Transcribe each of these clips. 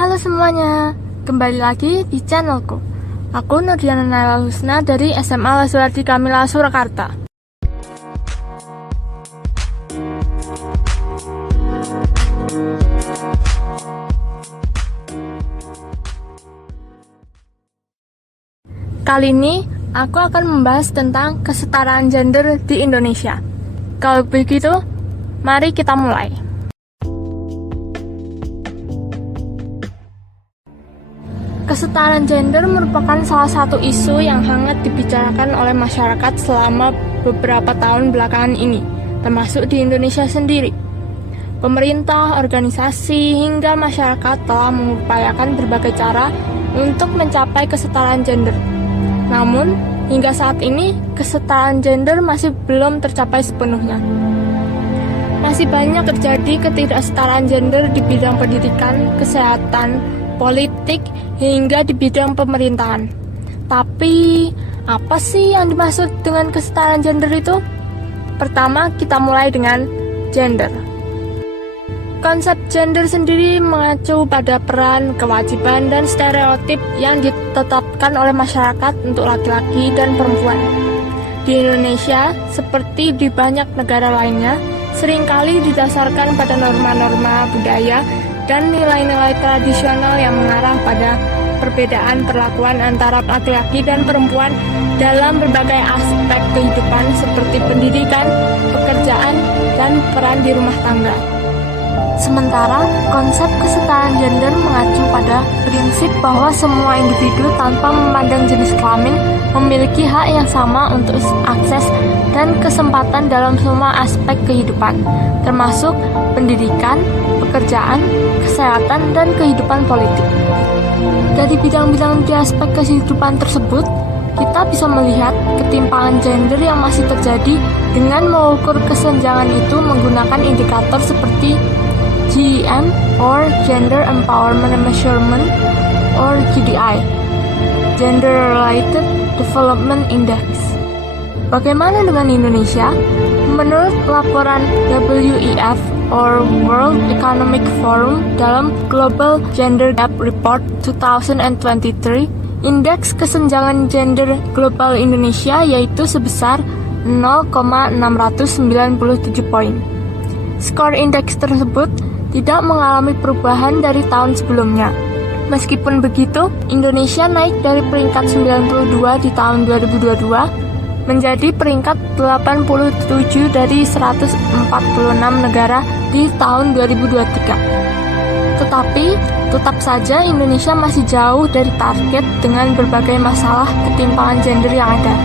Halo semuanya, kembali lagi di channelku. Aku Nurdiana Naila Husna dari SMA Laswardi Kamila Surakarta. Kali ini aku akan membahas tentang kesetaraan gender di Indonesia. Kalau begitu, mari kita mulai. Kesetaraan gender merupakan salah satu isu yang hangat dibicarakan oleh masyarakat selama beberapa tahun belakangan ini, termasuk di Indonesia sendiri. Pemerintah, organisasi, hingga masyarakat telah mengupayakan berbagai cara untuk mencapai kesetaraan gender. Namun, hingga saat ini, kesetaraan gender masih belum tercapai sepenuhnya. Masih banyak terjadi ketidaksetaraan gender di bidang pendidikan, kesehatan, politik, hingga di bidang pemerintahan. Tapi, apa sih yang dimaksud dengan kesetaraan gender itu? Pertama, kita mulai dengan gender. Konsep gender sendiri mengacu pada peran, kewajiban, dan stereotip yang ditetapkan oleh masyarakat untuk laki-laki dan perempuan. Di Indonesia, seperti di banyak negara lainnya, seringkali didasarkan pada norma-norma budaya dan nilai-nilai tradisional yang mengarah pada perbedaan perlakuan antara laki-laki dan perempuan dalam berbagai aspek kehidupan seperti pendidikan, pekerjaan, dan peran di rumah tangga. Sementara, konsep kesetaraan gender mengacu pada prinsip bahwa semua individu tanpa memandang jenis kelamin memiliki hak yang sama untuk akses dan kesempatan dalam semua aspek kehidupan, termasuk pendidikan, pekerjaan, kesehatan, dan kehidupan politik. Dari bidang-bidang di aspek kehidupan tersebut, kita bisa melihat ketimpangan gender yang masih terjadi dengan mengukur kesenjangan itu menggunakan indikator seperti GEM or Gender Empowerment Measurement or GDI, Gender Related Development Index. Bagaimana dengan Indonesia? Menurut laporan WEF or World Economic Forum dalam Global Gender Gap Report 2023, indeks kesenjangan gender global Indonesia yaitu sebesar 0,697 poin. Skor indeks tersebut tidak mengalami perubahan dari tahun sebelumnya. Meskipun begitu, Indonesia naik dari peringkat 92 di tahun 2022 menjadi peringkat 87 dari 146 negara di tahun 2023. Tetapi, tetap saja Indonesia masih jauh dari target dengan berbagai masalah ketimpangan gender yang ada,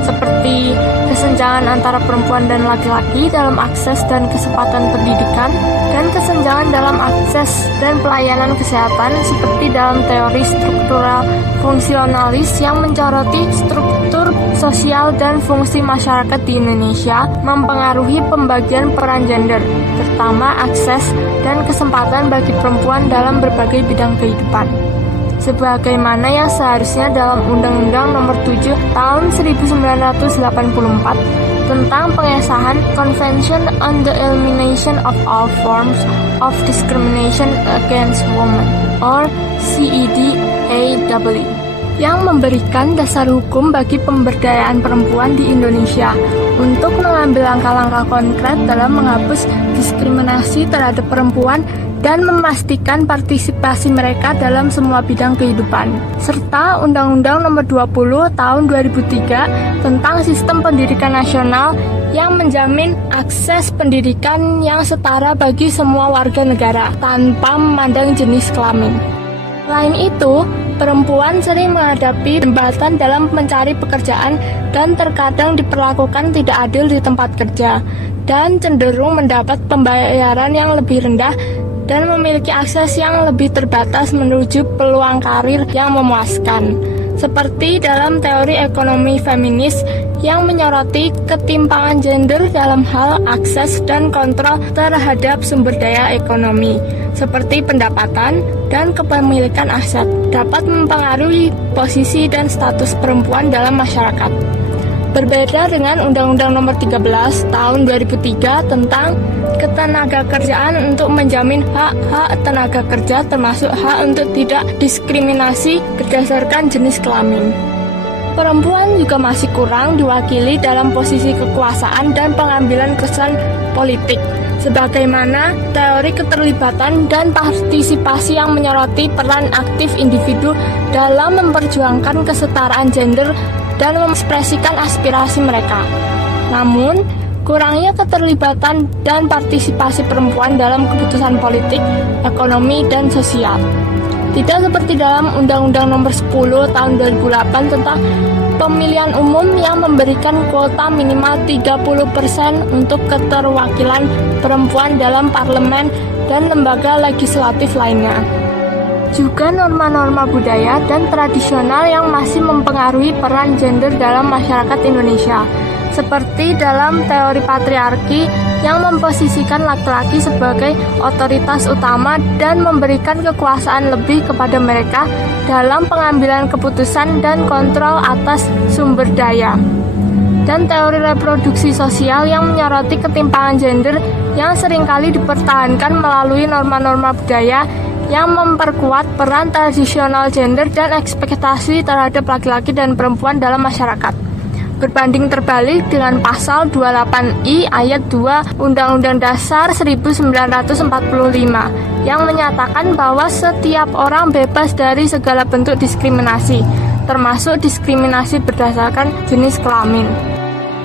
seperti kesenjangan antara perempuan dan laki-laki dalam akses dan kesempatan pendidikan, dan kesenjangan dalam akses dan pelayanan kesehatan seperti dalam teori struktural fungsionalis yang mencoroti struktur sosial dan fungsi masyarakat di Indonesia mempengaruhi pembagian peran gender, terutama akses dan kesempatan bagi perempuan dalam berbagai bidang kehidupan. Sebagaimana yang seharusnya dalam Undang-Undang Nomor 7 Tahun 1984 tentang pengesahan Convention on the Elimination of All Forms of Discrimination Against Women or CEDAW yang memberikan dasar hukum bagi pemberdayaan perempuan di Indonesia untuk mengambil langkah-langkah konkret dalam menghapus diskriminasi terhadap perempuan dan memastikan partisipasi mereka dalam semua bidang kehidupan, serta Undang-Undang Nomor 20 Tahun 2003 tentang Sistem Pendidikan Nasional yang menjamin akses pendidikan yang setara bagi semua warga negara tanpa memandang jenis kelamin. Selain itu, perempuan sering menghadapi hambatan dalam mencari pekerjaan dan terkadang diperlakukan tidak adil di tempat kerja dan cenderung mendapat pembayaran yang lebih rendah dan memiliki akses yang lebih terbatas menuju peluang karir yang memuaskan. Seperti dalam teori ekonomi feminis yang menyoroti ketimpangan gender dalam hal akses dan kontrol terhadap sumber daya ekonomi, seperti pendapatan dan kepemilikan aset, dapat mempengaruhi posisi dan status perempuan dalam masyarakat. Berbeda dengan Undang-Undang Nomor 13 Tahun 2003 tentang ketenagakerjaan untuk menjamin hak-hak tenaga kerja termasuk hak untuk tidak diskriminasi berdasarkan jenis kelamin. Perempuan juga masih kurang diwakili dalam posisi kekuasaan dan pengambilan keputusan politik, sebagaimana teori keterlibatan dan partisipasi yang menyoroti peran aktif individu dalam memperjuangkan kesetaraan gender dan mengekspresikan aspirasi mereka. Namun, kurangnya keterlibatan dan partisipasi perempuan dalam keputusan politik, ekonomi, dan sosial. Tidak seperti dalam Undang-Undang Nomor 10 Tahun 2008 tentang pemilihan umum yang memberikan kuota minimal 30% untuk keterwakilan perempuan dalam parlemen dan lembaga legislatif lainnya. Juga norma-norma budaya dan tradisional yang masih mempengaruhi peran gender dalam masyarakat Indonesia, seperti dalam teori patriarki yang memposisikan laki-laki sebagai otoritas utama dan memberikan kekuasaan lebih kepada mereka dalam pengambilan keputusan dan kontrol atas sumber daya. Dan teori reproduksi sosial yang menyoroti ketimpangan gender yang seringkali dipertahankan melalui norma-norma budaya yang memperkuat peran tradisional gender dan ekspektasi terhadap laki-laki dan perempuan dalam masyarakat. Berbanding terbalik dengan pasal 28I ayat 2 Undang-Undang Dasar 1945 yang menyatakan bahwa setiap orang bebas dari segala bentuk diskriminasi, termasuk diskriminasi berdasarkan jenis kelamin.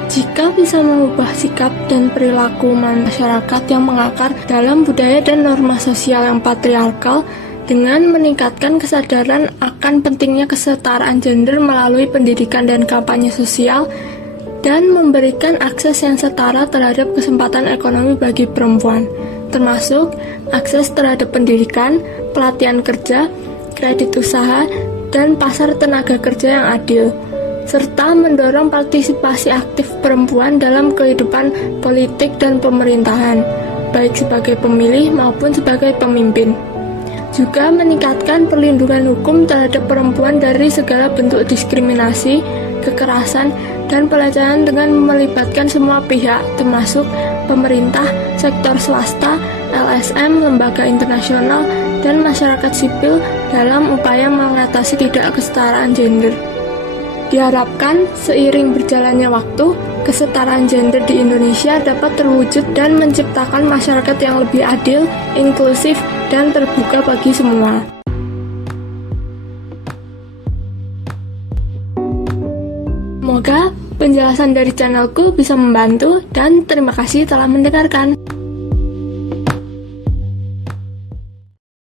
Jika bisa mengubah sikap dan perilaku masyarakat yang mengakar dalam budaya dan norma sosial yang patriarkal dengan meningkatkan kesadaran akan pentingnya kesetaraan gender melalui pendidikan dan kampanye sosial dan memberikan akses yang setara terhadap kesempatan ekonomi bagi perempuan, termasuk akses terhadap pendidikan, pelatihan kerja, kredit usaha, dan pasar tenaga kerja yang adil, serta mendorong partisipasi aktif perempuan dalam kehidupan politik dan pemerintahan, baik sebagai pemilih maupun sebagai pemimpin. Juga meningkatkan perlindungan hukum terhadap perempuan dari segala bentuk diskriminasi, kekerasan, dan pelecehan dengan melibatkan semua pihak, termasuk pemerintah, sektor swasta, LSM, lembaga internasional, dan masyarakat sipil dalam upaya mengatasi tidak kesetaraan gender. Diharapkan seiring berjalannya waktu, kesetaraan gender di Indonesia dapat terwujud dan menciptakan masyarakat yang lebih adil, inklusif, dan terbuka bagi semua. Semoga penjelasan dari channelku bisa membantu dan terima kasih telah mendengarkan.